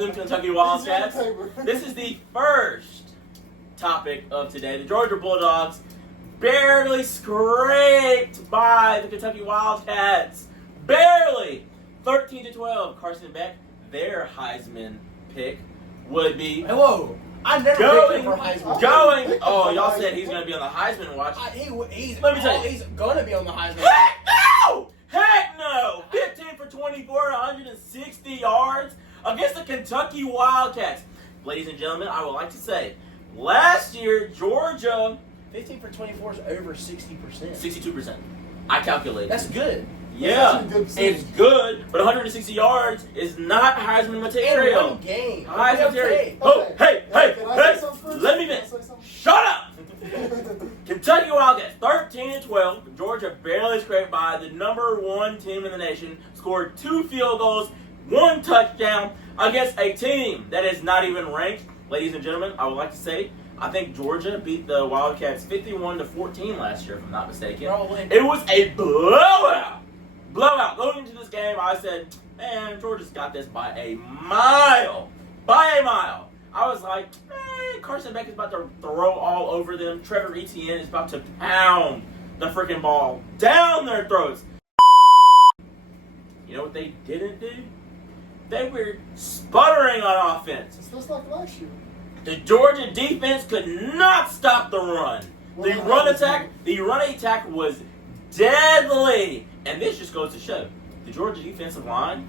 the Kentucky Wildcats. This is the first topic of today. The Georgia Bulldogs barely scraped by the Kentucky Wildcats. Barely. 13-12. Carson Beck, their Heisman pick, would be. Hello. I never picked him for Heisman. Oh, y'all said he's going to be on the Heisman watch. Let me tell you. He's going to be on the Heisman. Heck no! Heck no! 15 for 24, 160 yards against the Kentucky Wildcats. Ladies and gentlemen, I would like to say, last year, Georgia... 15 for 24 is over 60%. 62%. I calculated. That's good. Yeah, it's good, but 160 yards is not Heisman material. In one game. Heisman material. Okay. Oh, hey, Let me finish. Shut up! Kentucky Wildcats, 13-12. Georgia barely scraped by. The number one team in the nation scored 2 field goals, 1 touchdown against a team that is not even ranked. Ladies and gentlemen, I would like to say, I think Georgia beat the Wildcats 51-14 last year, if I'm not mistaken. Probably. It was a blowout. Going into this game, I said, man, Georgia's got this by a mile. I was like, man, Carson Beck is about to throw all over them. Trevor Etienne is about to pound the freaking ball down their throats. You know what they didn't do? They were sputtering on offense. It's just like last year. The Georgia defense could not stop the run. The run attack was deadly. And this just goes to show, the Georgia defensive line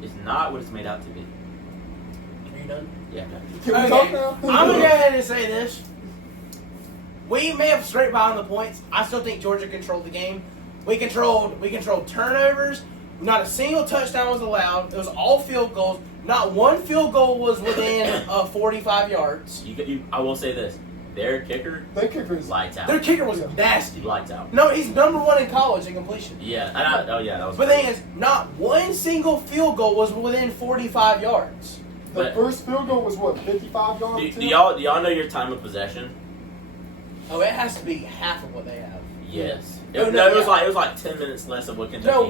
is not what it's made out to be. Are you done? Yeah, I'm done. Can we talk now? I'm going to go ahead and say this. We may have scraped by on the points. I still think Georgia controlled the game. We controlled turnovers. Not a single touchdown was allowed. It was all field goals. Not one field goal was within 45 yards. I will say this. Their kicker is lights out. Their kicker was nasty. Lights out. No, he's number 1 in college in completion. Yeah. That was. But the thing is, not one single field goal was within 45 yards. The first field goal was what, 55 yards? Do y'all know your time of possession? Oh, it has to be half of what they have. Yes. It was like 10 minutes less of what Kentucky had.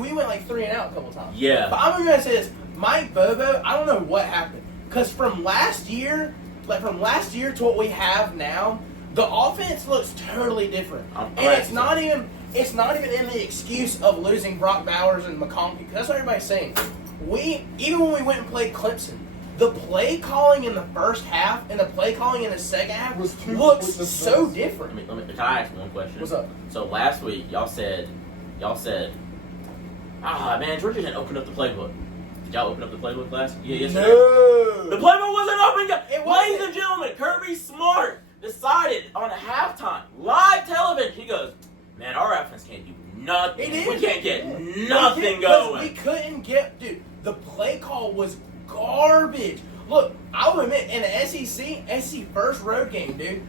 We went like 3 and out a couple times. Yeah. But I'm gonna say this, Mike Bobo, I don't know what happened, because from last year to what we have now, the offense looks totally different. It's not even in the excuse of losing Brock Bowers and McConkey, because that's what everybody's saying. Even when we went and played Clemson, the play calling in the first half and the play calling in the second half looks so different. Can I ask one question? What's up? So last week, y'all said, man, Georgia didn't open up the playbook. Did y'all open up the playbook yesterday? No. The playbook wasn't open yet. It wasn't. Ladies and gentlemen, Kirby Smart decided on halftime, live television, he goes, man, our offense can't do nothing. We can't get nothing going. We couldn't get, dude, the play call was garbage. Look, I'll admit, in the SEC first road game, dude,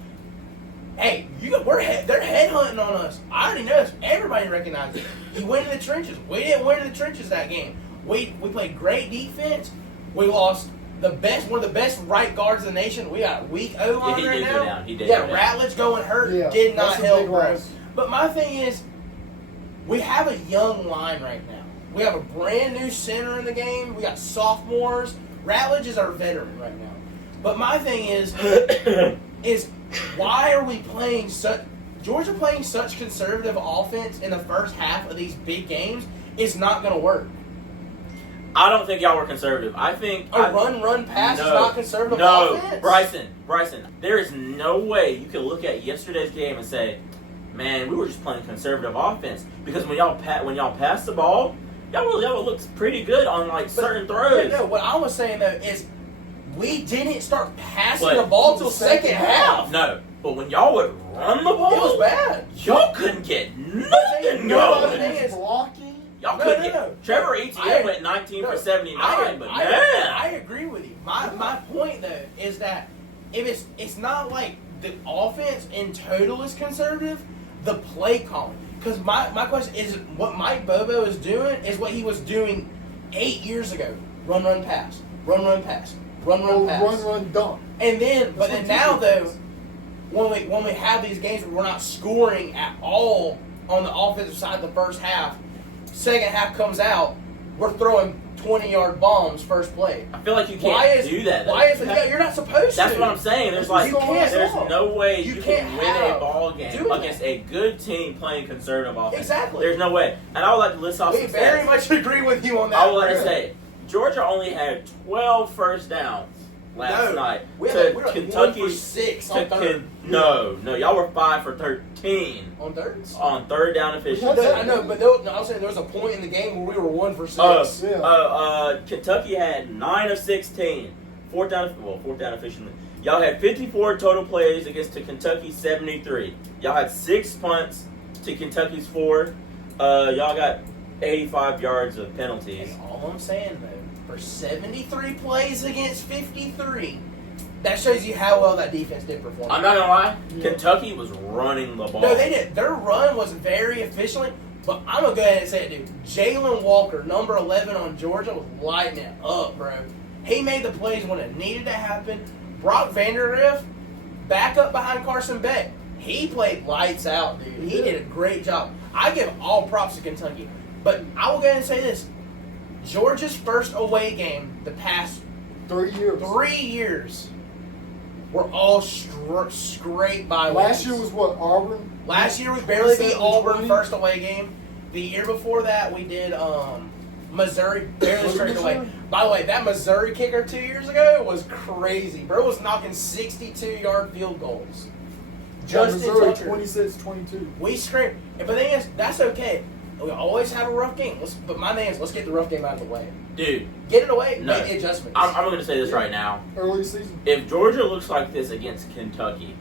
hey, they're headhunting on us. I already know this. Everybody recognizes it. You went in the trenches. We didn't win in the trenches that game. We played great defense. We lost one of the best right guards in the nation. We got a weak O-line right now. He did go down. Ratledge going hurt. Yeah, did not help, bro. Loss. But my thing is, we have a young line right now. We have a brand new center in the game. We got sophomores. Ratledge is our veteran right now. But my thing is why are we playing Georgia playing such conservative offense in the first half of these big games is not going to work. I don't think y'all were conservative. I think run pass is not conservative offense. Bryson, there is no way you can look at yesterday's game and say, man, we were just playing conservative offense, because when y'all pass the ball, y'all looks pretty good on certain throws. No, what I was saying though is we didn't start passing the ball till second half. No, but when y'all would run the ball, it was bad. Y'all couldn't get nothing going. The thing is blocking. Y'all couldn't get. Trevor Etienne went 19 for 79, but man, I agree with you. My point though is that if it's not like the offense in total is conservative, the play calling. Because my question is, what Mike Bobo is doing is what he was doing 8 years ago. Run, pass. Run, pass. Run, pass. Run, dunk. And then, but then now though, when we have these games where we're not scoring at all on the offensive side of the first half, second half comes out, we're throwing 20-yard bombs first play. I feel like you can't do that. Why is it? Yeah, you're not supposed That's to. what I'm saying. There's no way you can win a ball game against a good team playing conservative offense. Exactly. There's no way. And I would like to list off some stats. We very much agree with you on that. I would like to say, Georgia only had 12 first downs last night. We're like Kentucky 1 for 6 on third. No, y'all were 5 for 13 on thirds. On third down efficiency. No, I know, but I'm saying there was a point in the game where we were 1 for 6. Kentucky had 9 of 16, fourth down efficiently. Y'all had 54 total plays against to Kentucky's 73. Y'all had 6 punts to Kentucky's 4. Y'all got 85 yards of penalties. And all I'm saying though, for 73 plays against 53, that shows you how well that defense did perform. I'm not gonna lie, Kentucky was running the ball. No, they did. Their run was very efficient, but I'm gonna go ahead and say it, dude. Jalen Walker, number 11 on Georgia, was lighting it up, bro. He made the plays when it needed to happen. Brock Vandergriff, back up behind Carson Beck. He played lights out, dude. He did a great job. I give all props to Kentucky. But I will go ahead and say this. Georgia's first away game the past 3 years were all scraped by wins. Last year was what, Auburn? Last year we barely beat Auburn first away game. The year before that we did Missouri barely scraped away. By the way, that Missouri kicker 2 years ago was crazy. Bro was knocking 62-yard field goals. Missouri 26-22. We scraped. But the thing is, that's okay. We always have a rough game. But my thing is, let's get the rough game out of the way. Dude. Get it away, make the adjustments. I'm going to say this right now. Early season. If Georgia looks like this against Kentucky,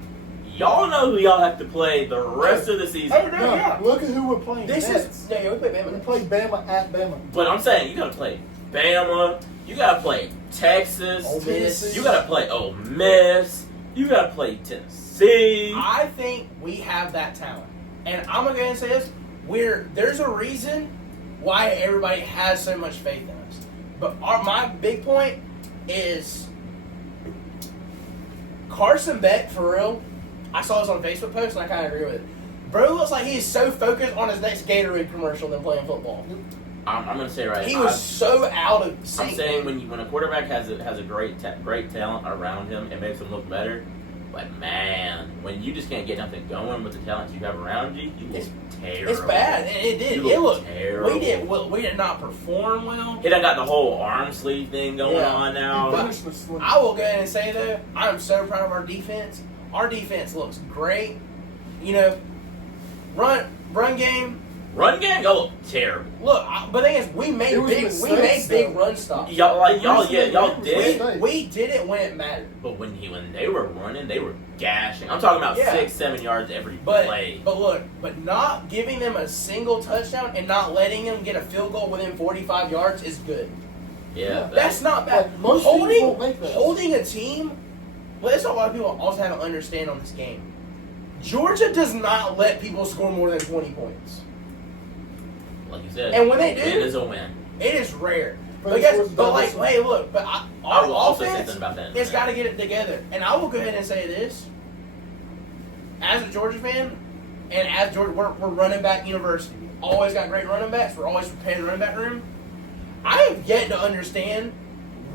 y'all know who y'all have to play the rest of the season. Oh, no, yeah. Look at who we're playing. We play Bama. We play Bama at Bama. But I'm saying, you got to play Bama. You got to play Texas. Ole Miss. You got to play Ole Miss. You got to play Tennessee. I think we have that talent. And I'm going to go ahead and say this. There's a reason why everybody has so much faith in us. But my big point is Carson Beck, for real. I saw this on a Facebook post and I kind of agree with it. Bro looks like he is so focused on his next Gatorade commercial than playing football. I'm going to say right. He was so out of sync. I'm saying when a quarterback has a great talent around him, it makes him look better. But man, when you just can't get nothing going with the talent you have around you, you look terrible. It's bad, and it did. It looked terrible. We did not perform well. He done got the whole arm sleeve thing going on now. I will go ahead and say though, I'm so proud of our defense. Our defense looks great. You know, run game. Run game, y'all look terrible. Look, but the thing is, we made big run stops. Y'all did. We did it when it mattered. But when they were running, they were gashing. I'm talking about 6-7 yards every play. But not giving them a single touchdown and not letting them get a field goal within 45 yards is good. Yeah, that's not bad. Most people make that. Holding a team. Well, that's what a lot of people also have to understand on this game. Georgia does not let people score more than 20 points. Like you said, and when they do, it is a win. It is rare. Our also say offense something about that. It's got to get it together. And I will go ahead and say this: as a Georgia fan, and as Georgia, we're running back university. Always got great running backs. We're always preparing the running back room. I have yet to understand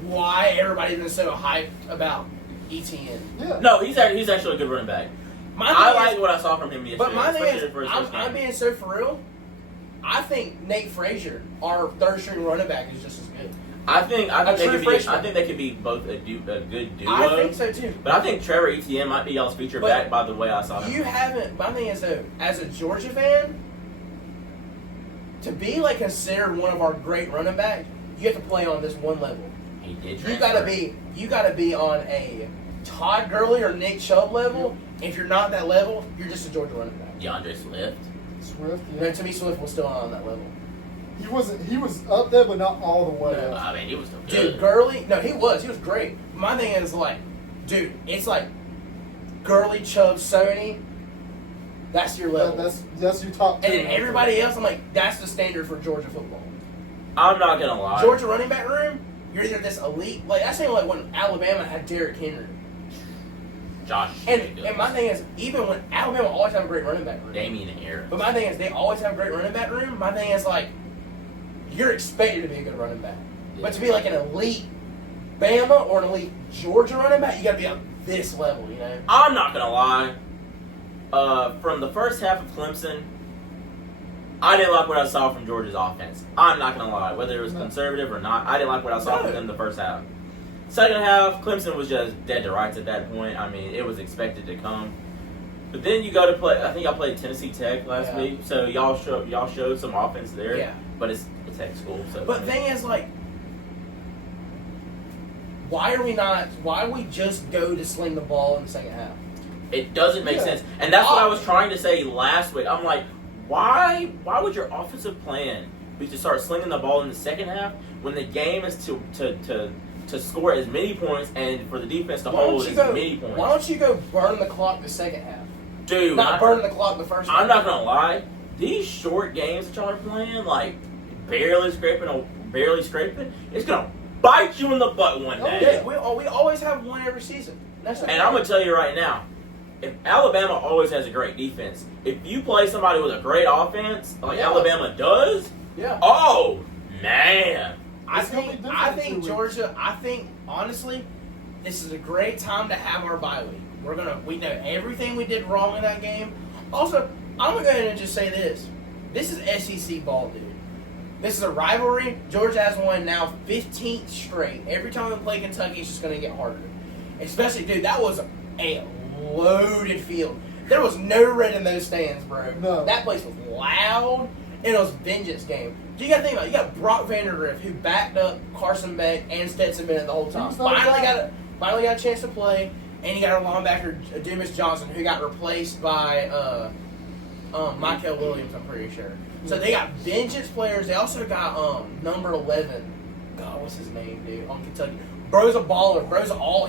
why everybody's been so hyped about ETN. Yeah. No, he's actually a good running back. I like what I saw from him yesterday. But my thing is, I'm being so for real. I think Nate Frazier, our third string running back, is just as good. I think they could be both a good duo. I think so too. But I think Trevor Etienne might be y'all's feature back by the way I saw him. You haven't. My thing is though, as a Georgia fan, to be like considered one of our great running backs, you have to play on this one level. He did. You gotta be on a Todd Gurley or Nick Chubb level. If you're not that level, you're just a Georgia running back. DeAndre Swift. No, to me, Swift was still not on that level. He wasn't. He was up there, but not all the way up. I mean, he was still good. Dude, Gurley. No, he was. He was great. My thing is like, dude, it's like Gurley, Chubb, Sony. That's your level. That's your top 2. And everybody else, I'm like, that's the standard for Georgia football. I'm not gonna lie. Georgia running back room, you're either this elite. Like that's saying like when Alabama had Derrick Henry. Josh. And my thing is, even when Alabama always have a great running back room. Damian Harris. But my thing is, they always have a great running back room. My thing is like, you're expected to be a good running back. But to be like an elite Bama or an elite Georgia running back, you got to be on this level, you know? I'm not going to lie. From the first half of Clemson, I didn't like what I saw from Georgia's offense. I'm not going to lie. Whether it was conservative or not, I didn't like what I saw from them the first half. Second half, Clemson was just dead to rights at that point. I mean, it was expected to come. But then you go to play. I think I played Tennessee Tech last week, so y'all showed some offense there. Yeah. But it's Tech school, so. But the thing is, like, why we just go to sling the ball in the second half? It doesn't make sense, and that's what I was trying to say last week. I'm like, why would your offensive plan be to start slinging the ball in the second half when the game is to score as many points and for the defense to hold as many points? Why don't you go burn the clock the second half? Dude, not burn the clock the first half. I'm not gonna lie. These short games that y'all are playing, like barely scraping, it's gonna bite you in the butt one day. Yeah, we always have one every season. And I'm gonna tell you right now, if Alabama always has a great defense, if you play somebody with a great offense like Alabama does, oh man, I think Georgia. I think honestly, this is a great time to have our bye week. We know everything we did wrong in that game. Also, I'm gonna go ahead and just say this: this is SEC ball, dude. This is a rivalry. Georgia has won now 15th straight. Every time we play Kentucky, it's just gonna get harder. Especially, dude, that was a loaded field. There was no red in those stands, bro. No. That place was loud, and it was vengeance game. You got to think about it. You got Brock Vandergriff, who backed up Carson Beck and Stetson Bennett the whole time. Finally got a chance to play, and you got a linebacker, Dumas Johnson, who got replaced by Michael Williams, I'm pretty sure. So they got vengeance players. They also got number 11. God, what's his name, dude? On Kentucky. Bro's a baller.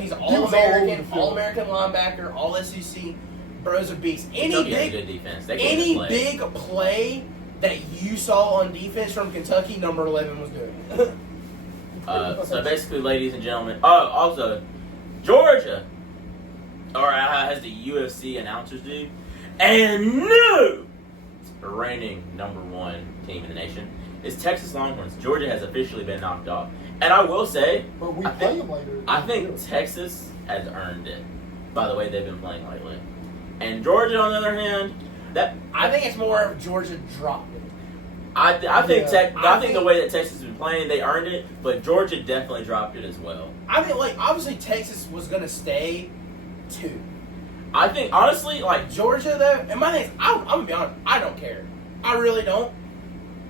He's an All-American linebacker, All-SEC. Bro's a beast. Kentucky has a good defense. Any big play that you saw on defense from Kentucky, number 11 was doing. So basically, ladies and gentlemen, also Georgia, has the UFC announcers do, and no, the reigning number 1 team in the nation is Texas Longhorns. Georgia has officially been knocked off. And I will say, but we play them later. I think Texas has earned it by the way they've been playing lately. And Georgia, on the other hand, I think it's more of Georgia dropped it. I think the way that Texas has been playing, they earned it, but Georgia definitely dropped it as well. I think, obviously Texas was going to stay 2. I think, honestly, Georgia, though, and my thing is, I'm going to be honest, I don't care. I really don't.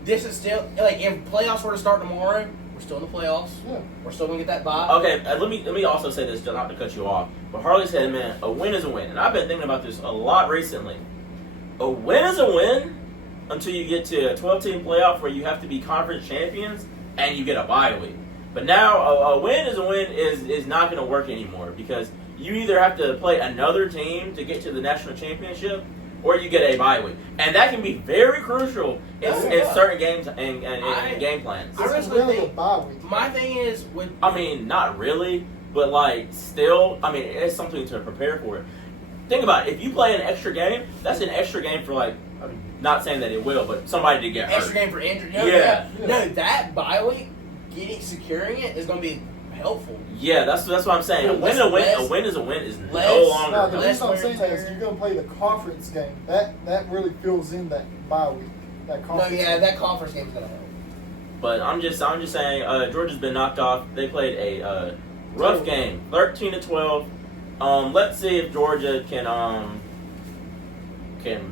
This is still, if playoffs were to start tomorrow, we're still in the playoffs. Yeah. We're still going to get that bye. Okay, let me also say this, not to cut you off. But Harley said, man, a win is a win. And I've been thinking about this a lot recently. A win is a win until you get to a 12-team playoff where you have to be conference champions and you get a bye week. But now, a win is a win is not going to work anymore because you either have to play another team to get to the national championship or you get a bye week. And that can be very crucial in certain games and game plans. I really think my thing is with... I mean, not really, but still, I mean, it's something to prepare for. Think about it. If you play an extra game, that's an extra game for not saying that it will, but somebody to get hurt. Extra game for injury. No, that bye week, securing it is going to be helpful. Yeah, that's what I'm saying. A win is a win is no longer. No, the reason I'm saying that is you're going to play the conference game. That really fills in that bye week. That conference game. That conference game is going to help. But I'm just saying, Georgia's been knocked off. They played a rough game, 13-12. Let's see if Georgia can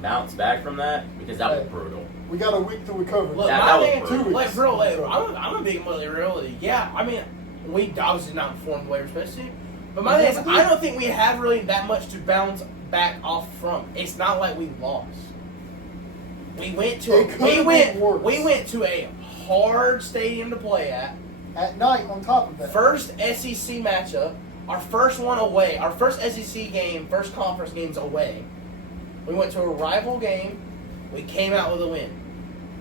bounce back from that because that was brutal. We got a week to recover. Look, that was brutal. I'm gonna be completely real with you. Yeah, I mean, we obviously not performed the way we're supposed to. But my thing is, I don't think we have really that much to bounce back off from. It's not like we lost. We went to a hard stadium to play at night. On top of that, first SEC matchup, our first one away, our first SEC game, first conference games away. We went to a rival game. We came out with a win.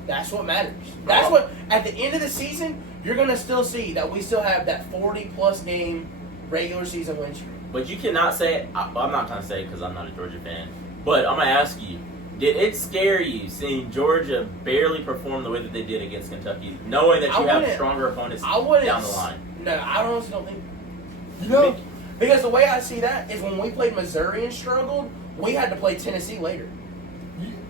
That's what matters. That's what, at the end of the season, you're going to still see that we still have that 40-plus game regular season win streak. But you cannot say, I'm not going to say it because I'm not a Georgia fan, but I'm going to ask you, Did it scare you seeing Georgia barely perform the way that they did against Kentucky, knowing that you have stronger opponents down the line? No, I honestly don't think. You know, because the way I see that is when we played Missouri and struggled, we had to play Tennessee later.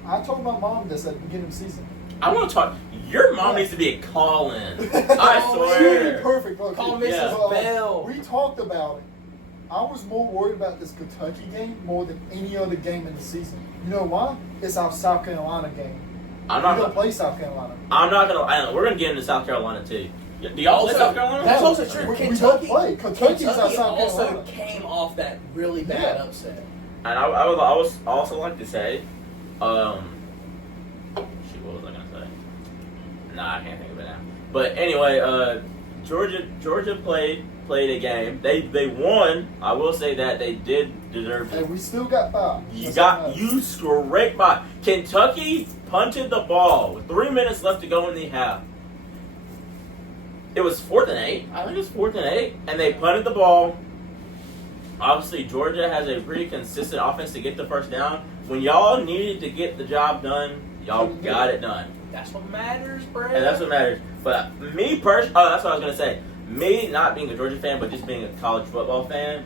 I told my mom this at the beginning of the season. I want to talk. Your mom needs to be a call-in. I She swear. would be perfect. Look, Call Mrs. Bell. We talked about it. I was more worried about this Kentucky game more than any other game in the season. You know why? It's our South Carolina game. I'm not going to play South Carolina. I'm not gonna. We're gonna get into South Carolina too. Do y'all play South Carolina? That's also true. We don't play. Kentucky's our South also Carolina. came off that really bad upset. And I would also like to say, shoot, what was I gonna say? Nah, I can't think of it now. But anyway, Georgia played a game. They won. I will say that they did deserve it. And we still got by. You scraped by. Kentucky punted the ball with 3 minutes left to go in the half. It was 4th and 8. I think it was 4th and 8, and they punted the ball. Obviously, Georgia has a pretty consistent offense to get the first down. When y'all needed to get the job done, y'all got it done. That's what matters, bro. And that's what matters. But me personally, that's what I was gonna say. Me not being a Georgia fan, but just being a college football fan,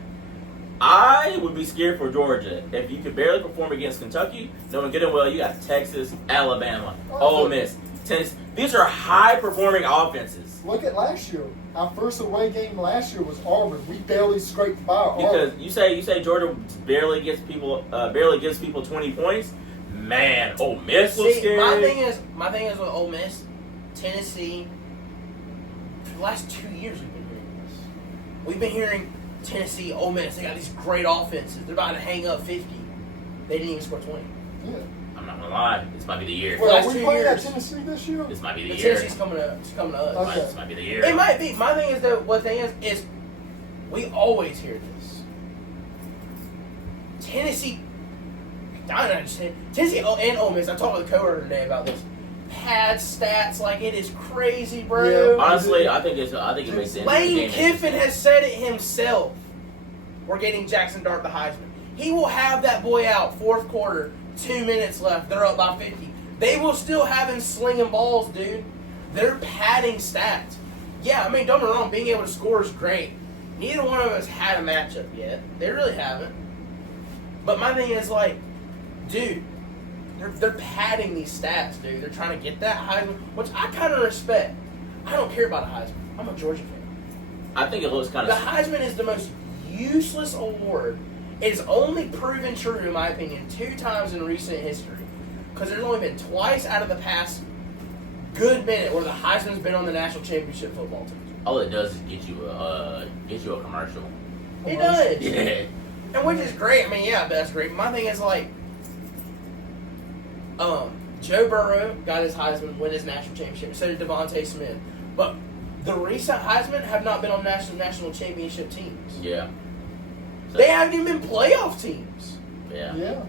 I would be scared for Georgia if you could barely perform against Kentucky. Knowing good and well, you got Texas, Alabama, Ole Miss, Tennessee. These are high-performing offenses. Look at last year. Our first away game last year was Auburn. We barely scraped by Auburn. Because you say Georgia barely gives people 20 points. Man, Ole Miss was scary. My thing is with Ole Miss, Tennessee. For the last 2 years, we've been hearing this. We've been hearing Tennessee, Ole Miss. They got these great offenses. They're about to hang up 50. They didn't even score 20. Yeah. I'm not gonna lie. This might be the year. Well, are we playing at Tennessee this year? This might be the year. Tennessee's coming to us. Okay. This might be the year. It might be. My thing is that what thing is we always hear this. Tennessee and Ole Miss. I talked with a coworker today about this. Pad stats like it is crazy, bro. Yeah. Honestly, I think it makes sense. Lane Kiffin has said it himself. We're getting Jackson Dart the Heisman. He will have that boy out 4th quarter, 2 minutes left. They're up by 50. They will still have him slinging balls, dude. They're padding stats. Yeah, I mean, don't get me wrong, being able to score is great. Neither one of us had a matchup yet. They really haven't. But my thing is like, dude, they're padding these stats, dude. They're trying to get that Heisman, which I kind of respect. I don't care about a Heisman. I'm a Georgia fan. I think it looks kind of. The Heisman is the most useless award. It is only proven true, in my opinion, 2 times in recent history. Because there's only been twice out of the past good minute where the Heisman's been on the national championship football team. All it does is get you a commercial. It does. Yeah. And which is great. I mean, yeah, that's great. My thing is like, Joe Burrow got his Heisman, win his national championship. So did Devontae Smith. But the recent Heisman have not been on national championship teams. Yeah. So, They haven't even been playoff teams. Yeah. Yeah.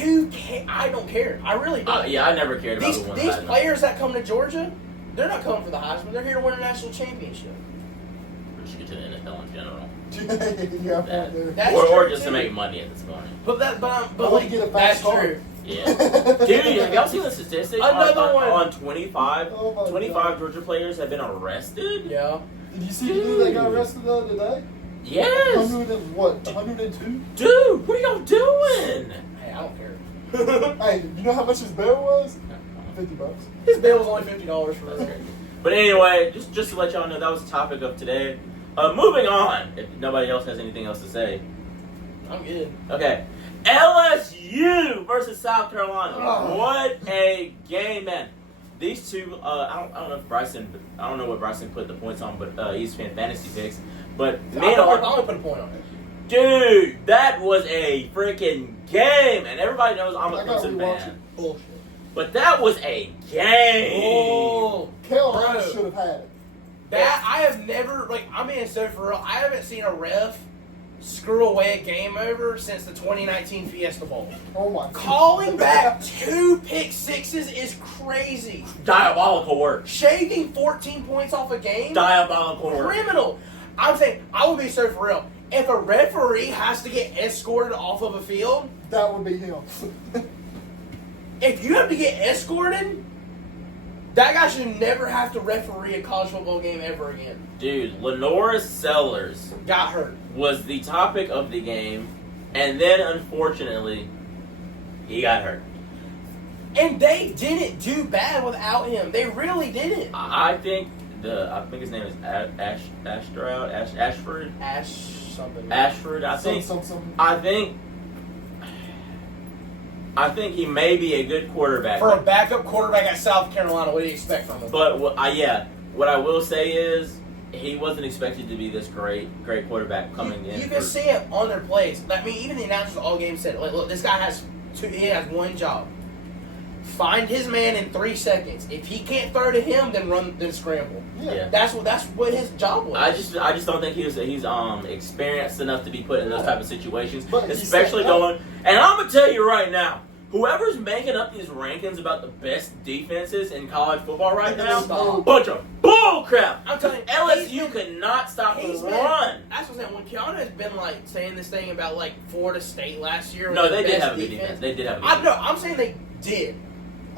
Who cares? I don't care. I really don't. Yeah, I never cared about These the one. players that come to Georgia, they're not coming for the Heisman. They're here to win a national championship. We should get to the NFL in general. Yeah, right there. That's or true, just too. to make money at this point. But I want to get a that's fast car. true. Yeah. Dude, have y'all seen the statistics? Another one. On 25, Oh my 25 God. Georgia players have been arrested? Yeah. Did you see the dude that got arrested the other day? Yes. 102? Dude, what are y'all doing? Hey, I don't care. Hey, you know how much his bail was? $50. His bill was only $50 for us. But anyway, just to let y'all know, that was the topic of today. Moving on, if nobody else has anything else to say. I'm good. Okay. LSU versus South Carolina. Oh. What a game, man. These two, I don't know if I don't know what Bryson put the points on, but he's fan fantasy picks. But man, I'll put a point on it. dude, that was a freaking game, and everybody knows I'm a I gotta Clemson rewatch fan. it. Bullshit. But that was a game. Oh, Carolina bro. should have had it. That I have never I'm being so for real. I haven't seen a ref screw away a game over since the 2019 Fiesta Bowl. Oh my God. Calling back 2 pick sixes is crazy. Diabolical work. Shaving 14 points off a game, Diabolical work. criminal. I'm saying I will be so for real. If a referee has to get escorted off of a field, That would be him. if you have to get escorted, that guy should never have to referee a college football game ever again. Dude, Lenora Sellers Got hurt. was the topic of the game, and then unfortunately, he got hurt. And they didn't do bad without him. They really didn't. I think his name is Ashford. Ash something. Ashford. I think he may be a good quarterback. For a backup quarterback at South Carolina, what do you expect from him? But what I will say is he wasn't expected to be this great quarterback coming in. You can see it on their plays. I mean, even the announcers all game said, like, look, this guy has one job. Find his man in 3 seconds. If he can't throw to him, then scramble. Yeah. That's what his job was. I just don't think he's experienced enough to be put in those type of situations, But especially going. And I'm gonna tell you right now, whoever's making up these rankings about the best defenses in college football right now, bunch of bull crap. I'm telling you, LSU could not stop the run. That's what I'm saying. When Keanu has been like saying this thing about like Florida State last year. No, they did have a good defense. They did have a good defense. I'm saying they did.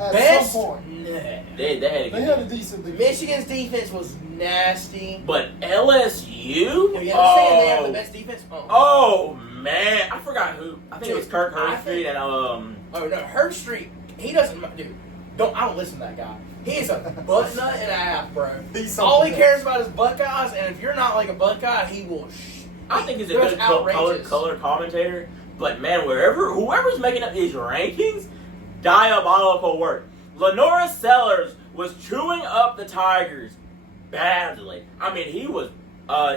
At some point. Nah. They had a good defense. They had a decent defense. Michigan's defense was nasty. But LSU? You ever saying they have the best defense? Oh man, I forgot who. I think it was Kirk Herbstreit and Oh no, Herbstreit. He doesn't. Dude, I don't listen to that guy. He's a butt nut and a half, bro. All he cares about is Buckeyes, and if you're not like a Buckeye, he will. I think he's a good color commentator. But man, whoever's making up these rankings, diabolical work. Lenora Sellers was chewing up the Tigers badly. I mean, he was.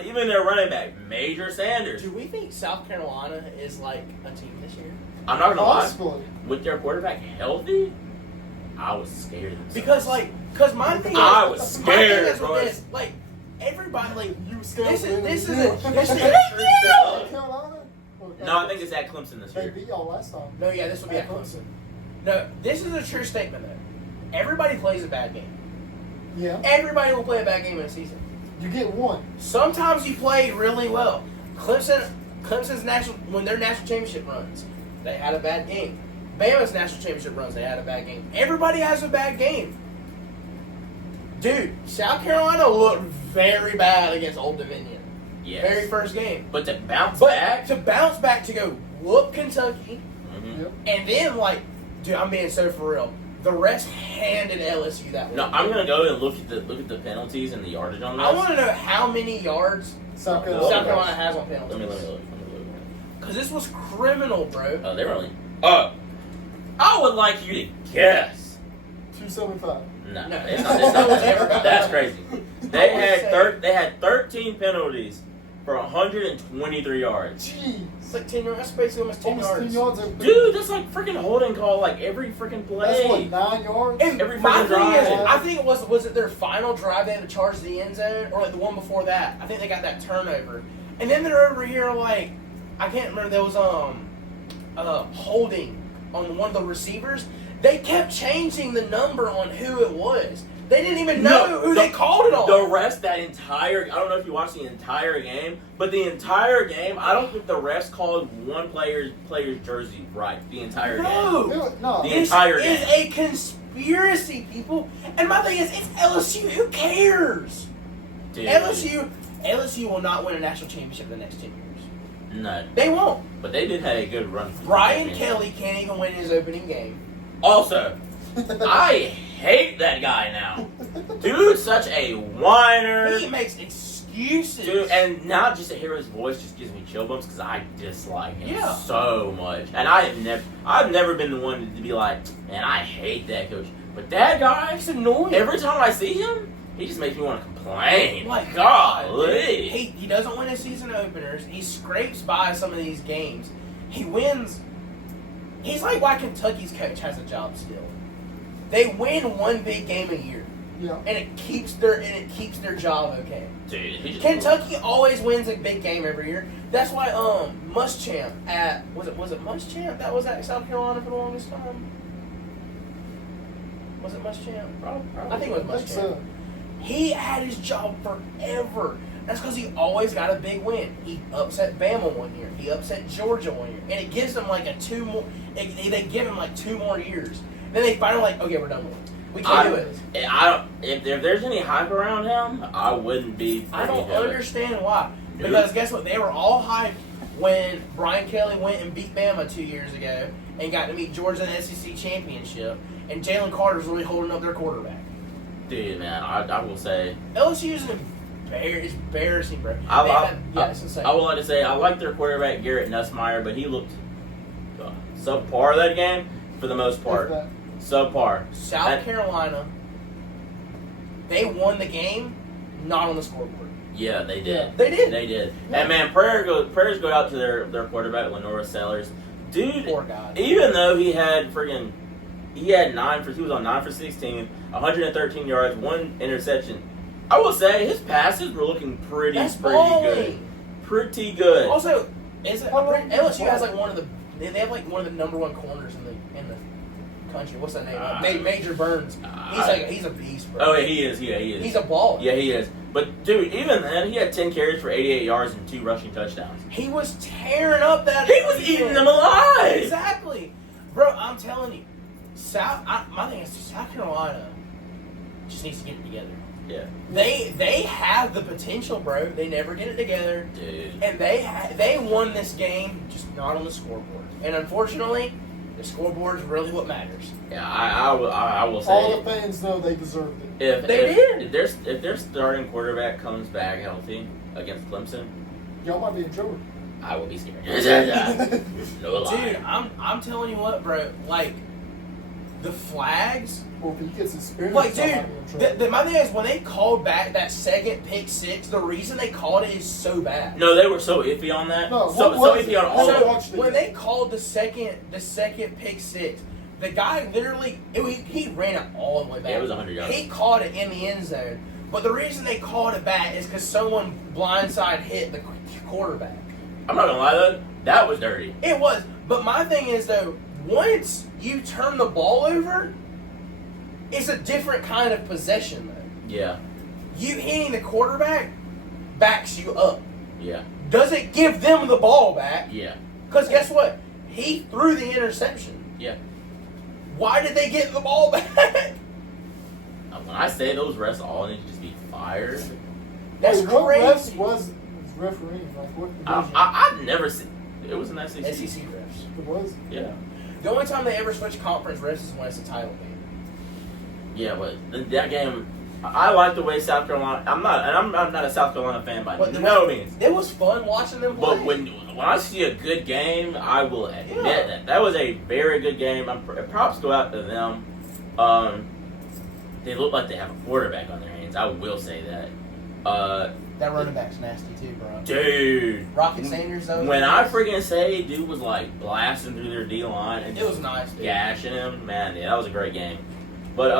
Even their running back, Major Sanders. Do we think South Carolina is like a team this year? I'm not gonna Possibly. lie. With their quarterback healthy, I was scared. Because my thing is, I was scared, my thing bro. is, like, everybody, like, You scared this is a true South statement. Carolina? No, I think it's at Clemson this They year. beat y'all last time. No, yeah, this will be at Clemson. No, this is a true statement, though. Everybody plays a bad game. Yeah. Everybody will play a bad game in a season. You get one. Sometimes you play really well. Clemson's when their national championship runs, they had a bad game. Bama's national championship runs, they had a bad game. Everybody has a bad game. Dude, South Carolina looked very bad against Old Dominion. Yes. Very first game. But to bounce back, to go whoop Kentucky, Yep. and then dude, I'm being so for real. The refs handed LSU that one. No, I'm gonna go and look at the penalties and the yardage on this. I want to know how many yards South South Carolina has on penalties. Let me look. Because this was criminal, bro. Oh, they were only. I would like you to guess. 275. No, No. it's not that. That's crazy. They had 13 penalties for 123 yards. Jeez. It's like 10 yards. That's basically almost 10 Almost 10 yards. yards every Dude, that's like freaking holding call like every freaking play. That's what, 9 yards? And Every my freaking thing is, drive. I think it was it their final drive they had to charge the end zone, or like the one before that? I think they got that turnover, and then they're over here like I can't remember. There was holding on one of the receivers. They kept changing the number on who it was. They didn't even know who they called it on. The rest, I don't know if you watched the entire game, but the entire game, I don't think the refs called one player's jersey right the entire game. No. The entire This game. is a conspiracy, people. And my thing is, it's LSU. Who cares? Dude. LSU will not win a national championship in the next 10 years. No, They won't. but they did have a good run. For Brian the Kelly can't even win his opening game. Also, I hate that guy now. Dude's such a whiner. He makes excuses. Dude, and now just to hear his voice just gives me chill bumps because I dislike him so much. And I've never been the one to be like, man, I hate that coach. But that guy, It's annoying. every time I see him, he just makes me want to complain. Like, golly. He doesn't win his season openers. He scrapes by some of these games. He wins. He's like why Kentucky's coach has a job still. They win one big game a year, Yeah. and it keeps their job okay. Dude, he just Kentucky always wins a big game every year. That's why Muschamp was it Muschamp that was at South Carolina for the longest time? Was it Muschamp? I think it was I think Muschamp. so. He had his job forever. That's because he always got a big win. He upset Bama one year. He upset Georgia one year, and it gives them like they give him like 2 more years. Then they finally like, okay, we're done with it. We can't do it. If there's any hype around him, I wouldn't be. I don't understand why. Because guess what? They were all hyped when Brian Kelly went and beat Bama 2 years ago and got to meet Georgia in the SEC championship, and Jalen Carter's really holding up their quarterback. Dude, man, I will say LSU's embarrassing, bro. I would like to say I like their quarterback Garrett Nussmeier, but he looked subpar that game for the most part. Subpar. South Carolina, they won the game, not on the scoreboard. Yeah, they did. Yeah, they did. They did. Yeah. And man, prayers go out to their quarterback Lenora Sellers. Dude, poor guy. Even though he was on 9 for 16, 113 yards, 1 interception. I will say his passes were looking pretty good. Pretty good. Also, LSU has like they have like one of the number one corners in the country. What's that name? Major Burns. He's a beast, bro. Oh yeah, he is. Yeah, he is. He's a ball. Yeah, he is. But dude, even then, he had 10 carries for 88 yards and 2 rushing touchdowns. He was tearing up that. He was eating them alive. Exactly, bro. I'm telling you, my thing is South Carolina just needs to get it together. Yeah. They have the potential, bro. They never get it together. Dude. And they won this game, just not on the scoreboard. And unfortunately, the scoreboard is really what matters. Yeah, I will say. All the fans know they deserved it. If their starting quarterback comes back healthy against Clemson, y'all might be in trouble. I will be scared. No lie. Dude, I'm telling you what, bro. Like the flags. Well, if he gets experience, like, dude, my thing is when they called back that second pick six, the reason they called it is so bad. No, they were so iffy on that. No, so iffy on all of it. When they called the second pick six, the guy literally he ran it all the way back. Yeah, it was 100 yards. He caught it in the end zone. But the reason they called it back is because someone blindside hit the quarterback. I'm not gonna lie though, that was dirty. It was. But my thing is though, once you turn the ball over, it's a different kind of possession, though. Yeah. You hitting the quarterback backs you up. Yeah. Does it give them the ball back? Yeah. Because guess what? He threw the interception. Yeah. Why did they get the ball back? When I say those refs all need to just be fired. That's what crazy. What was refereeing? Like what? I've never seen. It was an SEC. SEC refs. It was. Yeah. The only time they ever switch conference refs is when it's a title game. Yeah, but that game, I like the way South Carolina. I'm not a South Carolina fan by no means. It was fun watching them play. But when I see a good game, I will admit that was a very good game. Props go out to them. They look like they have a quarterback on their hands. I will say that. That running back's nasty too, bro. Dude. Rocket Sanders, though. When I freaking say dude was like blasting through their D line and it was nice, dude. Gashing him, man, yeah, that was a great game. But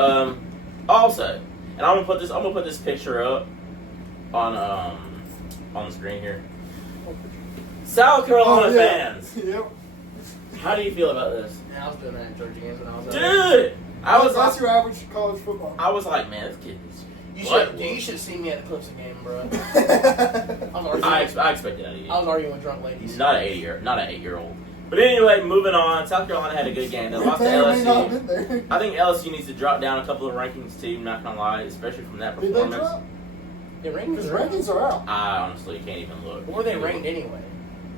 also, and I'm gonna put this picture up on the screen here. South Carolina fans. Yep. How do you feel about this? Yeah, I was doing that in Georgia games when I was Dude! That's your average college football. I was like, man, this kid is. You should have seen me at the Clemson game, bro. I expected that of you. I was arguing with drunk ladies. Not an 8-year-old. But anyway, moving on. South Carolina had a good game. They lost to LSU. I think LSU needs to drop down a couple of rankings too. I'm not gonna lie, especially from that performance. Did they drop? The rankings are out. I honestly can't even look. Where were they ranked anyway?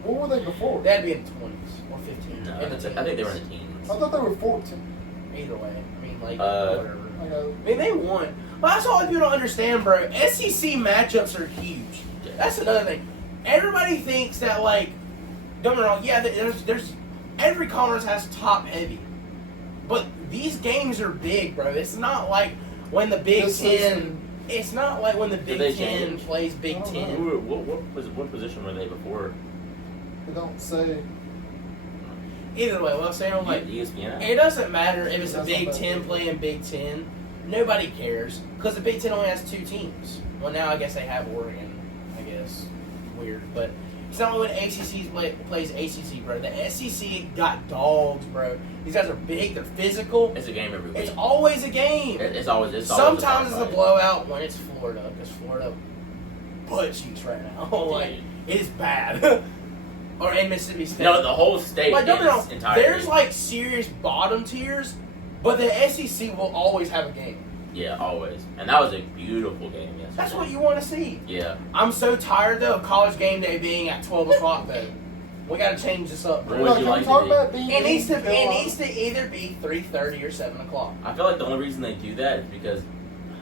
What were they before? They had to be in the 20s or 15. No, I think they were in the teens. I thought they were 14. Either way, I mean, like whatever. I mean, they won. But that's all people don't understand, bro. SEC matchups are huge. That's another thing. Everybody thinks that, like, don't get me wrong. Yeah, there's every conference has top heavy, but these games are big, bro. It's not like when the Big Ten. It's not like when the Big Ten plays Big Ten. What position were they before? They don't say. Either way, well, saying like ESPN. It doesn't matter if it's a Big Ten playing Big Ten. Nobody cares because the Big Ten only has 2 teams. Well, now I guess they have Oregon. I guess weird, but it's not when ACC plays ACC, bro. The SEC got dogs, bro. These guys are big. They're physical. It's a game every week. It's always a game. It's always. Sometimes it's a blowout when it's Florida because Florida butt cheeks right now. Like it is bad. Or in Mississippi State. No, the whole state. Like, don't get me wrong. Entirely. There's like serious bottom tiers, But the SEC will always have a game. Yeah, always. And that was a beautiful game yesterday. That's what you want to see. Yeah. I'm so tired, though, of college game day being at 12 o'clock, though. We got to change this up, What bro. would you like to be? It needs to either be 3:30 or 7 o'clock. I feel like the only reason they do that is because,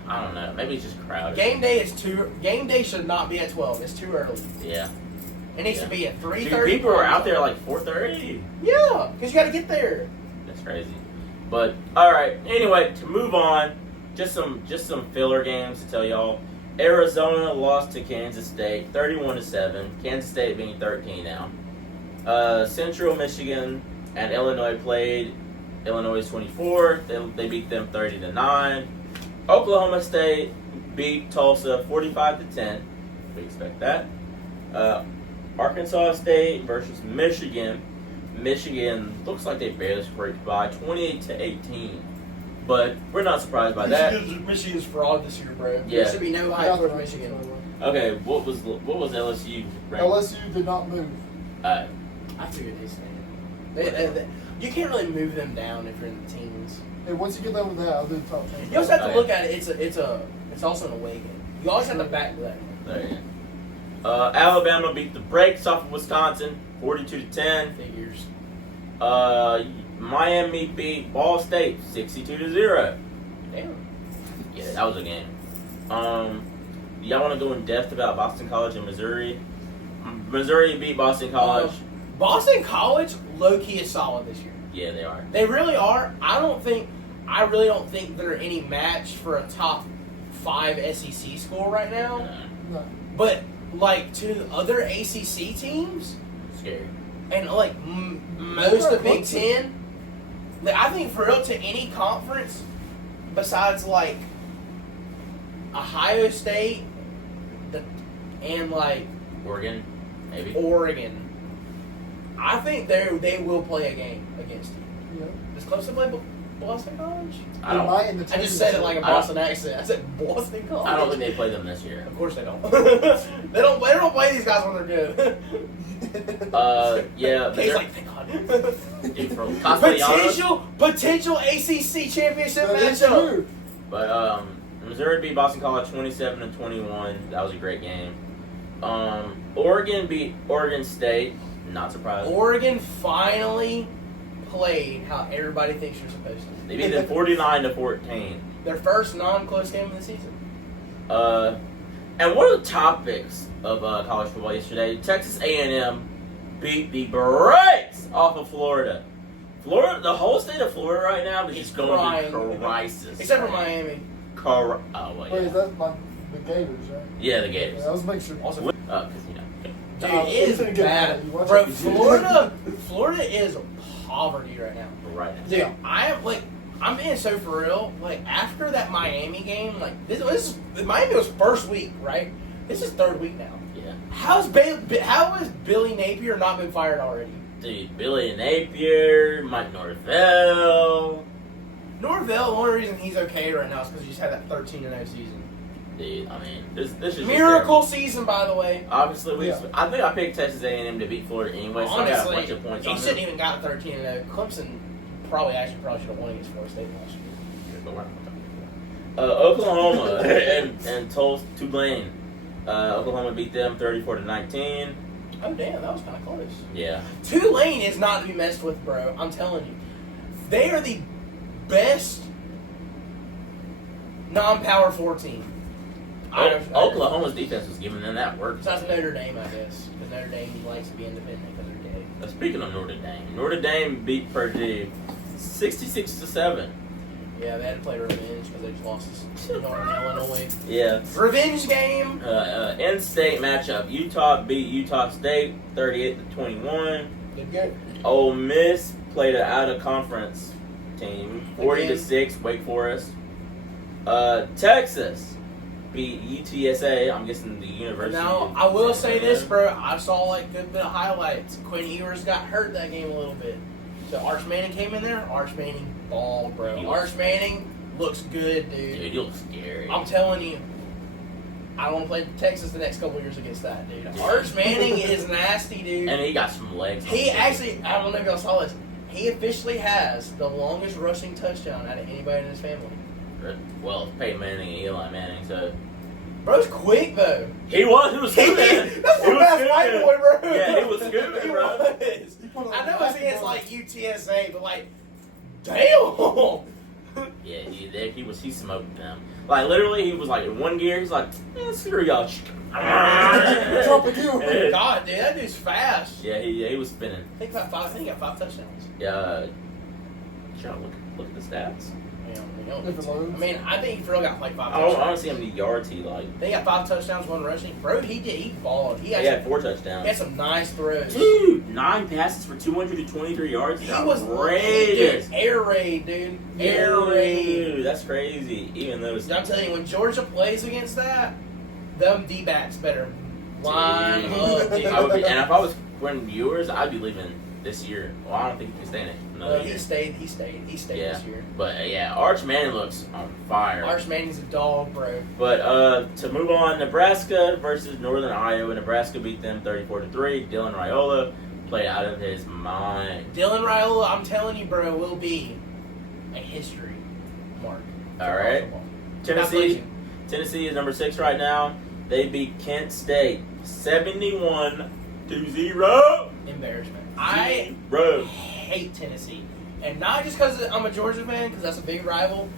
I don't know, maybe it's just crowded. Game day should not be at 12. It's too early. Yeah. It needs to be at 3:30. Dude, people are out there like 4:30. Yeah, because you got to get there. That's crazy. But all right. Anyway, to move on, just some filler games to tell y'all. Arizona lost to Kansas State, 31-7. Kansas State being 13 now. Central Michigan and Illinois played. Illinois is 24. They beat them 30-9. Oklahoma State beat Tulsa 45-10. We expect that. Arkansas State versus Michigan. Michigan looks like they barely scraped by 28-18. But we're not surprised by that. Michigan's fraud this year, bro. Yeah. There should be no hype for Michigan. Okay, what was LSU ranked? LSU did not move. I figured they stayed. You can't really move them down if you're in the teens. And once you get over that, I'll do the top 10. You also have to look at it. It's also an away game. You always have to back that. There you go. Alabama beat the brakes off of Wisconsin, 42-10. Figures. Miami beat Ball State, 62-0. Damn. Yeah, that was a game. Y'all want to go in depth about Boston College and Missouri? Missouri beat Boston College. Boston College, low key, is solid this year. Yeah, they are. They really are. I really don't think they're any match for a top 5 SEC school right now. No. But like to other ACC teams, Scary. and like most of Big Ten, like, I think for real to any conference besides like Ohio State, and like Oregon, maybe. Oregon, I think they will play a game against you. Yeah. Does Clemson play Boston College? I don't. I just said it like a Boston accent. I said Boston College. I don't think they play them this year. Of course they don't. they don't play these guys when they're good. Yeah. He's like, thank God. Dude, from Castellanos. Potential ACC championship That's matchup. true. But Missouri beat Boston College 27-21. That was a great game. Oregon beat Oregon State. Not surprised. Oregon finally played how everybody thinks you're supposed to. They beat them 49-14. Their first non-close game of the season. And one of the topics of college football yesterday, Texas A&M beat the brakes off of Florida. The whole state of Florida right now is just going through crisis. Except for Miami. Oh, well, Wait, yeah. is that like the Gators, right? Yeah, the Gators. Yeah, let's make sure. Also, Because, dude, it is it's gonna get bad. bad. You watch Bro, out for Florida is poverty right now. right now. Dude, Yeah. I'm being so for real. Like, after that Miami game, like, Miami was first week, right? This is third week now. Yeah. How has Billy Napier not been fired already? Dude, Billy Napier, Mike Norvell. Norvell, the only reason he's okay right now is because he just had that 13-0 season. Dude, I mean, this is Miracle season, by the way. Obviously, Yeah. I think I picked Texas A&M to beat Florida anyway, so I got a bunch Honestly, of points he on shouldn't them. even got 13-0. Clemson probably should have won against Florida State last year. Oklahoma and Tulane. Oklahoma beat them 34-19. Oh, damn, that was kind of close. Yeah. Tulane is not to be messed with, bro. I'm telling you. They are the best non-Power 4 team. Oklahoma's defense was giving them that work. Besides Notre Dame, I guess. Because Notre Dame likes to be independent because they're gay. Speaking of Notre Dame beat Purdue 66-7. Yeah, they had to play revenge because they just lost to Northern Illinois. Yeah. Revenge game. In-state matchup. Utah beat Utah State 38-21. Good game. Ole Miss played an out-of-conference team 40-6. Wake Forest. Texas beat UTSA. I'm guessing the University. Now, I will say this, bro. I saw like a good bit of highlights. Quinn Ewers got hurt that game a little bit. So Arch Manning came in there. Arch Manning balled, bro. Arch Manning looks good, dude. Dude, he looks scary. I'm telling you, I want to play Texas the next couple years against that, dude. Arch Manning is nasty, dude. And he got some legs. He actually, I don't know if y'all saw this. He officially has the longest rushing touchdown out of anybody in his family. Well, it's Peyton Manning and Eli Manning, so. Bro's quick, though. He was scooping. That's the best white boy, bro. Yeah, he was scooping, bro. I know it's against, like, UTSA, but, like, damn. Yeah, he smoked them. Like, literally, he was like, in one gear, he's like, screw y'all. Jumping you. God, dude, that dude's fast. Yeah, he was spinning. I think he got 5 touchdowns. Yeah, look at the stats. Yeah, If it loads. I mean, I think he for real got like 5 I don't touchdowns. see how many yards he like. They got 5 touchdowns, 1 rushing. Bro, he balled. He had 4 he touchdowns. had some nice throws. Dude, 9 passes for 223 yards. He was outrageous. Air raid, dude. Air raid. Dude, that's crazy. Even though it's I'm telling you, when Georgia plays against that, them D-backs better line up, dude. I would be, and if I was winning viewers, I'd be leaving this year. Well, I don't think he can stay in it. He stayed Yeah. this year. But yeah, Arch Manning looks on fire. Arch Manning's a dog, bro. But to move on, Nebraska versus Northern Iowa. Nebraska beat them 34-3. Dylan Raiola played out of his mind. Dylan Raiola, I'm telling you, bro, will be a history mark. All right. Tennessee is number 6 right now. They beat Kent State 71-0. Embarrassment. I hate Tennessee, and not just because I'm a Georgia fan, because that's a big rival.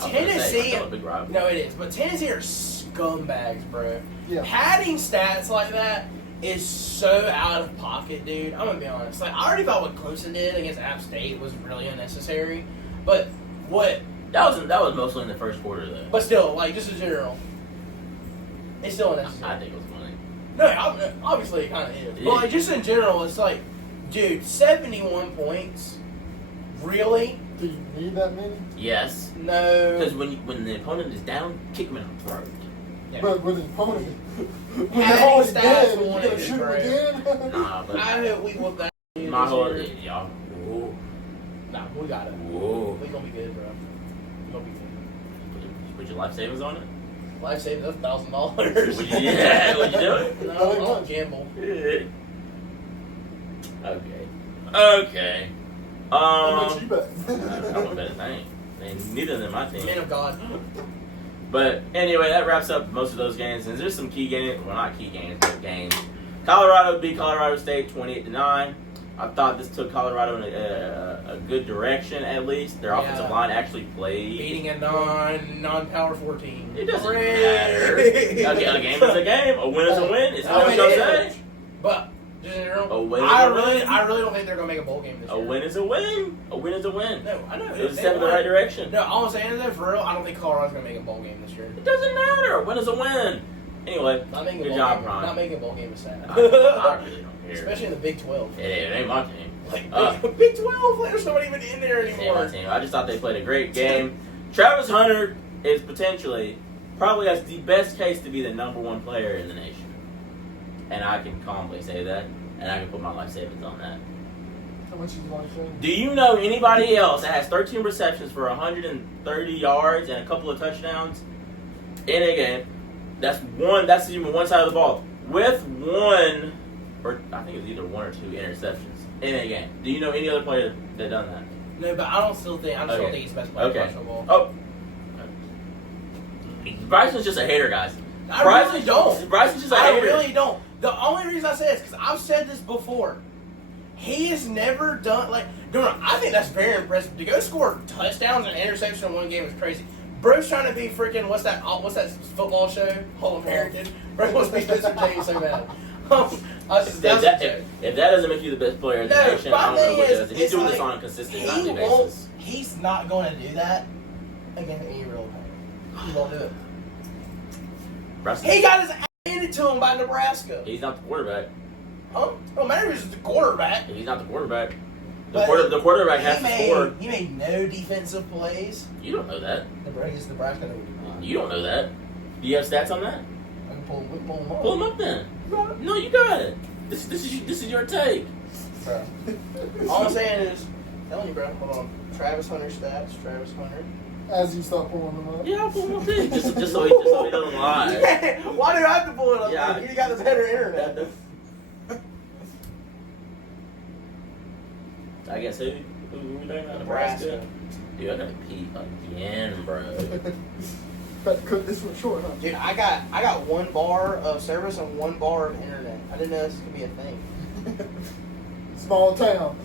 Tennessee, a big rival. no, it is, but Tennessee are scumbags, bro. Yeah. Padding stats like that is so out of pocket, dude. I'm gonna be honest. Like, I already thought what Clemson did against App State was really unnecessary, but what? That was mostly in the first quarter, though. But still, like, just in general, it's still unnecessary. I think it was funny. No, obviously it kind of is. Yeah. But like, just in general, it's like, dude, 71 points? Really? Do you need that many? Yes. No. Because when the opponent is down, kick him in the throat. Yeah. But with an opponent, when Having they're already stats dead, on you're it gonna is shoot them great. again? Nah, but I hope we whoop that. my whole this year. y'all. Whoa. Nah, we got it. Whoa. We gonna be good, bro. We gonna be good. Put your life savings on it? Life saving, that's $1,000. Would you do it? No, I don't gamble. Okay. How much you bet? I don't bet a thing. And neither of them my team. Man of God. But anyway, that wraps up most of those games. And there's some key games. Well, not key games, but games. Colorado beat Colorado State 28-9. I thought this took Colorado in a good direction, at least. Their offensive line actually played. Beating a non-power 14. It doesn't matter. A game is a game. A win is a win. It's what I'm saying. But just in general, A win is I a win. really don't think they're gonna make a bowl game this A year. win is a win. A win is a win. No, I know. It was a step in the right direction. No, all I'm saying is that for real, I don't think Colorado's gonna make a bowl game this year. It doesn't matter. A win is a win. Anyway, Not making a good bowl job, game. Ron. Not making a bowl game is sad. I really don't care. Especially in the Big 12. It ain't my team. Like Big 12, like, there's nobody even in there It ain't my anymore. team. I just thought they played a great game. Travis Hunter is probably has the best case to be the number 1 player in the nation. And I can calmly say that. And I can put my life savings on that. How much is your life savings? Do you know anybody else that has 13 receptions for 130 yards and a couple of touchdowns in a game? That's even one side of the ball. With one, or I think it's either 1 or 2 interceptions in a game. Do you know any other player that done that? No, but I still think he's the best player in Okay. college football. Oh. Bryson's just a hater, guys. I really don't. Bryson's just a I hater. really don't. The only reason I say this is because I've said this before. He has never done I think that's very impressive. To go score touchdowns and interceptions in one game is crazy. Bro's trying to be freaking what's that football show? All American. Bro wants to be Mr. James so bad. If that doesn't make you the best player in the nation, I don't know what does. He's doing this on a consistent nightly basis. He's not going to do that against any real opponent. He won't do it. He got his ass handed to him by Nebraska. He's not the quarterback. Huh? No matter if he's the quarterback. He's not the quarterback. But The quarterback has to score. He made no defensive plays. You don't know that. Nebraska. You don't know that. Do you have stats on that? I can pull him up. Pull them up then. No, you got it. This is your take. Bro. All I'm saying is, telling you, bro. Hold on. Travis Hunter stats. Travis Hunter. As you start pulling them up. Yeah, I'll pull them up then. Just so he doesn't lie. Why do I have to pull it up? Yeah. You got the better internet. I guess who were we talking about? Nebraska. Dude, I gotta pee again, bro. Got to cut this one short, huh? Dude, I got 1 bar of service and 1 bar of internet. I didn't know this could be a thing. Small town.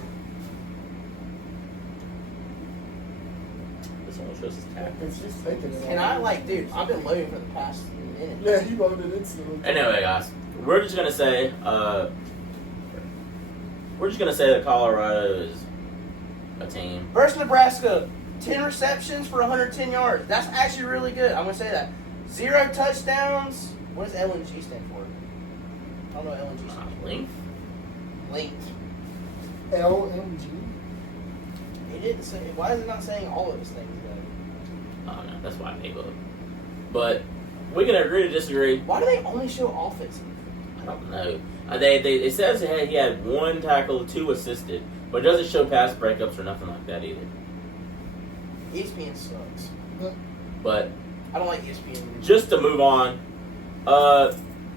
This one shows his tactics. It's just taking it. And I dude, I've been loading for the past minute. Yeah, he loaded instantly. Anyway, guys, we're just gonna say that Colorado is a team. Versus Nebraska, 10 receptions for 110 yards. That's actually really good. I'm gonna say that. 0 touchdowns. What does LNG stand for? I don't know what LNG stands for. Length. Length. LMG. It didn't say. Why is it not saying all of those things though? I don't know. That's why I made up. But we can agree to disagree. Why do they only show offensive? I don't know. It says he had 1 tackle, 2 assisted, but it doesn't show pass breakups or nothing like that either. ESPN sucks. But I don't like ESPN. just to move on,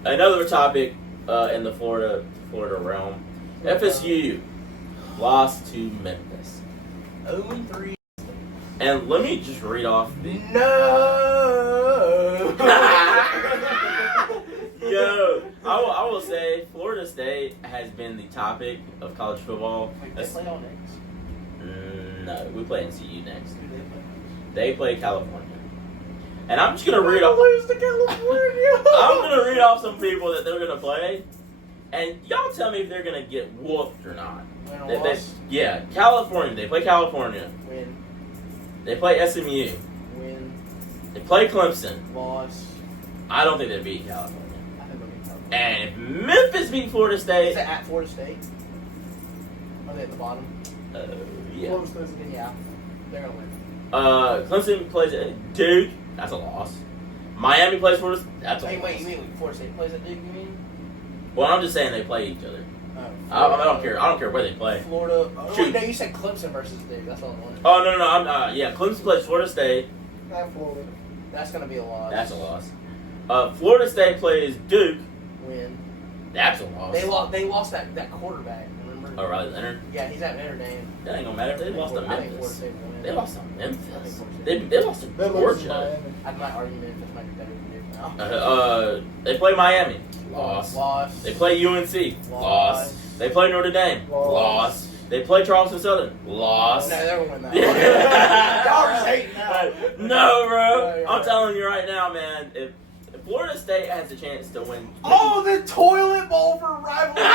another topic in the Florida realm. FSU lost to Memphis. 0-3. And let me just read off the... No! Yo, I will say Florida State has been the topic of college football. Wait, they play all next. No, we play NCU next. Who do they play next? They play California. And I'm just going to read off... lose to California! I'm going to read off some people that they're going to play. And y'all tell me if they're going to get whooped or not. Win or loss? Yeah, California. They play California. Win. They play SMU. Win. They play Clemson. Loss. I don't think they beat California. I think they'll beat California. And if Memphis beat Florida Is State... it at Florida State? Are they at the bottom? Yeah. Florida State's Yeah. They're going to win. Clemson plays at Duke. That's a loss. Miami plays Florida State. That's a loss. Wait, you mean Florida State plays at Duke, you mean? Well, I'm just saying they play each other. Oh, I don't care. I don't care where they play. Florida. Oh, Shoot. no, you said Clemson versus Duke. That's all I wanted. Oh no. Clemson plays Florida State. at Florida. That's going to be a loss. That's a loss. Florida State plays Duke. Win. That's a loss. They lost that quarterback, remember? Oh, Riley Leonard. Yeah, he's at Notre Dame. That ain't gonna matter. They lost to I think Florida Memphis. State will win. They lost to I think Memphis. Florida State They lost to They lose to Georgia. Miami. I might argue Memphis might be better than Duke now. They play Miami. Loss. Loss. They play UNC. Loss. They play Notre Dame. Loss. They play Charleston Southern. Loss. No, they're going to win that. Yeah. Y'all are hating now. No, bro. No, you're I'm right. telling you right now, man. If Florida State has a chance to win. Oh, the toilet bowl for rivalry week,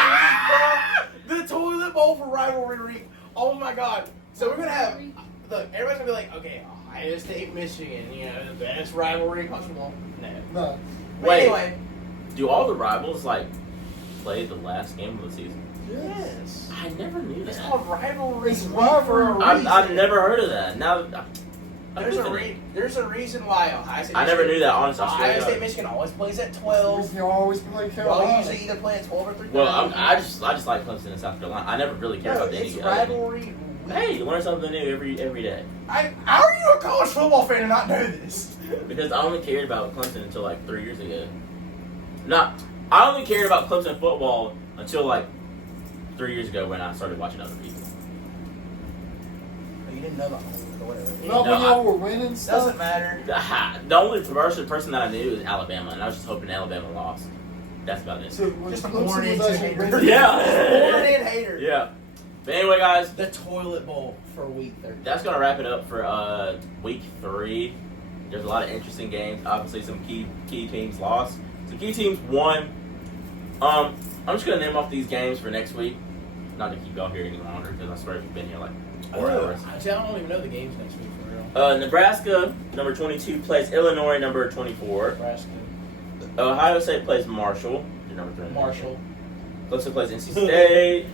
bro. The toilet bowl for rivalry week. Oh my God. So we're gonna have. Look, everybody's gonna be like, okay, Ohio State, Michigan, the best rivalry in college football. No. No. But Wait. anyway. Do all the rivals play the last game of the season? Yes. I never knew It's that. called rivalry. It's week rivalry. for a reason. I've never heard of that. Now, There's a reason why Ohio State. I never knew that. Honestly, Ohio State, Michigan always plays at 12. You always play Y'all Carolina. usually either play at 12 or 3. Well, I just like Clemson and South Carolina. I never really cared about It's any. rivalry week. Hey, you learn something new every day. How are you a college football fan and not know this? Because I only cared about Clemson until like 3 years ago. I only cared about Clemson football until like 3 years ago when I started watching other people. You didn't know about Clemson or whatever. Not when y'all were winning stuff. Doesn't matter. The only person that I knew was Alabama, and I was just hoping Alabama lost. That's about it. So when Just Clemson born was into actually haters. winning- Yeah. Born in hater. Yeah. But anyway, guys, The toilet bowl for week 30. that's gonna wrap it up for week 3. There's a lot of interesting games. Obviously, some key teams lost. Some key teams won. I'm just gonna name off these games for next week. Not to keep y'all here any longer because I swear we've been here like 4 hours. Actually, I don't even know the games next week for real. Nebraska, number 22, plays Illinois, number 24. Nebraska. Ohio State plays Marshall, number 3. Marshall. Clemson plays NC State.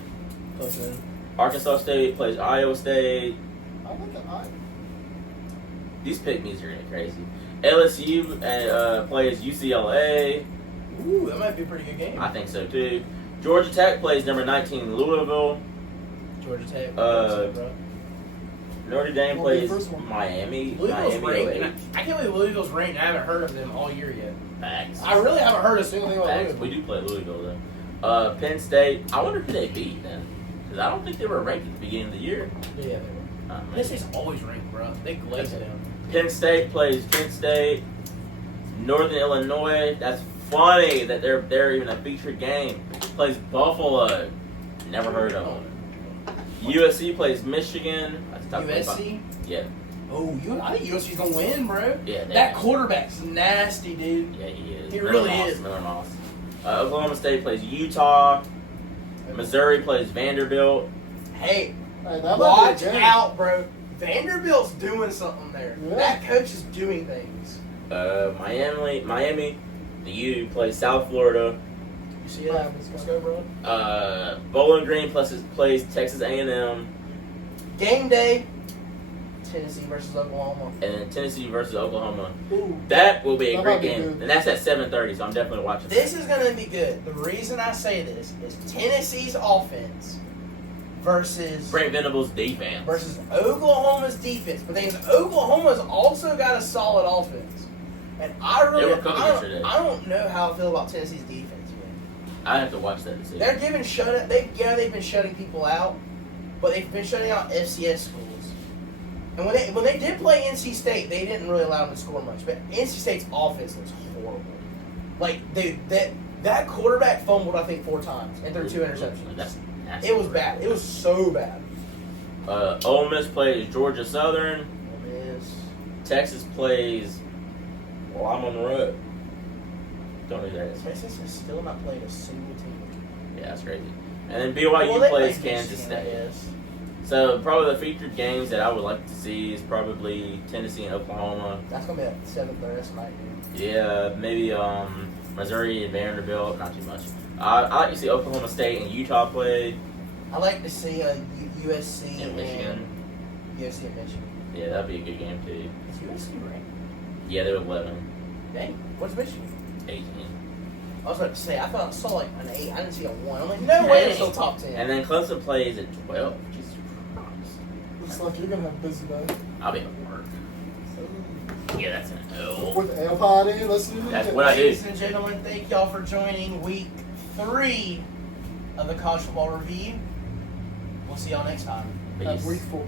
Clemson. Arkansas State plays Iowa State. I like the eye. These pick-me's are getting crazy. LSU plays UCLA. Ooh, that might be a pretty good game. I think so too. Georgia Tech plays number 19 Louisville. Georgia Tech. Notre Dame Won't be the plays first one. Miami. Louisville's Miami ranked. 08. And I can't believe Louisville's ranked. I haven't heard of them all year yet. Facts. I really haven't heard a single thing about Facts. Louisville. We do play Louisville though. Penn State. I wonder who they beat then. Because I don't think they were ranked at the beginning of the year. Yeah, they were. Tennessee's always ranked, bro. They glaze it down. Penn State plays Kent State. Northern Illinois. That's funny that they're even a featured game. Plays Buffalo. Never heard of them. USC plays Michigan. That's tough. USC? Yeah. Oh, I think USC's gonna win, bro. Yeah. That quarterback's nasty, dude. Yeah, he is. He really is. Miller Moss. Oklahoma State plays Utah. Missouri plays Vanderbilt. Hey, Hey, that might watch be a game. out, bro. Vanderbilt's doing something there. Yeah. That coach is doing things. Miami. The U plays South Florida. You see that? Let's go, bro. Bowling Green plays Texas A&M. Game day. Tennessee versus Oklahoma. And then Tennessee versus Oklahoma. Ooh. That will be a That great might be game. good. And that's at 7:30, so I'm definitely watching This is going to be good. The reason I say this is Tennessee's offense versus Brent Venables' defense. Oklahoma's defense. But the thing is, Oklahoma's also got a solid offense. And I They were really, cooking I yesterday. don't know how I feel about Tennessee's defense, man. I have to watch that to see. They're giving they've been shutting people out, but they've been shutting out FCS schools. And when they did play NC State, they didn't really allow them to score much. But NC State's offense was horrible. Like, dude, that quarterback fumbled, I think, 4 times and threw 2 interceptions. That's nasty. It was bad. It was so bad. Ole Miss plays Georgia Southern. Yes. Texas plays. Well, I'm on the road. Don't know who that is. Texas has still not played a single team. Yeah, that's crazy. And then BYU Well, they plays played Kansas Michigan, I State. guess. So probably the featured games that I would like to see is probably Tennessee and Oklahoma. That's gonna be at 7:30. That's my game. Yeah, maybe Missouri and Vanderbilt. Not too much. I like to see Oklahoma State and Utah play. I like to see USC And Michigan. USC and Michigan. Yeah, that'd be a good game too. Is USC ranked? Yeah, they're 11, Dang. What's Michigan? 18. I was about to say, I thought I saw like an 8. I didn't see a 1. I'm like, no way they're still top 10. And then Clemson plays at 12. Jesus Christ. Looks like you're gonna have a busy day. I'll be at work. Yeah, that's an L. With the L party, let's do That's it. what I do. Ladies and gentlemen, thank y'all for joining week 3 of the College Football Review. We'll see y'all next time. Peace. Week 4.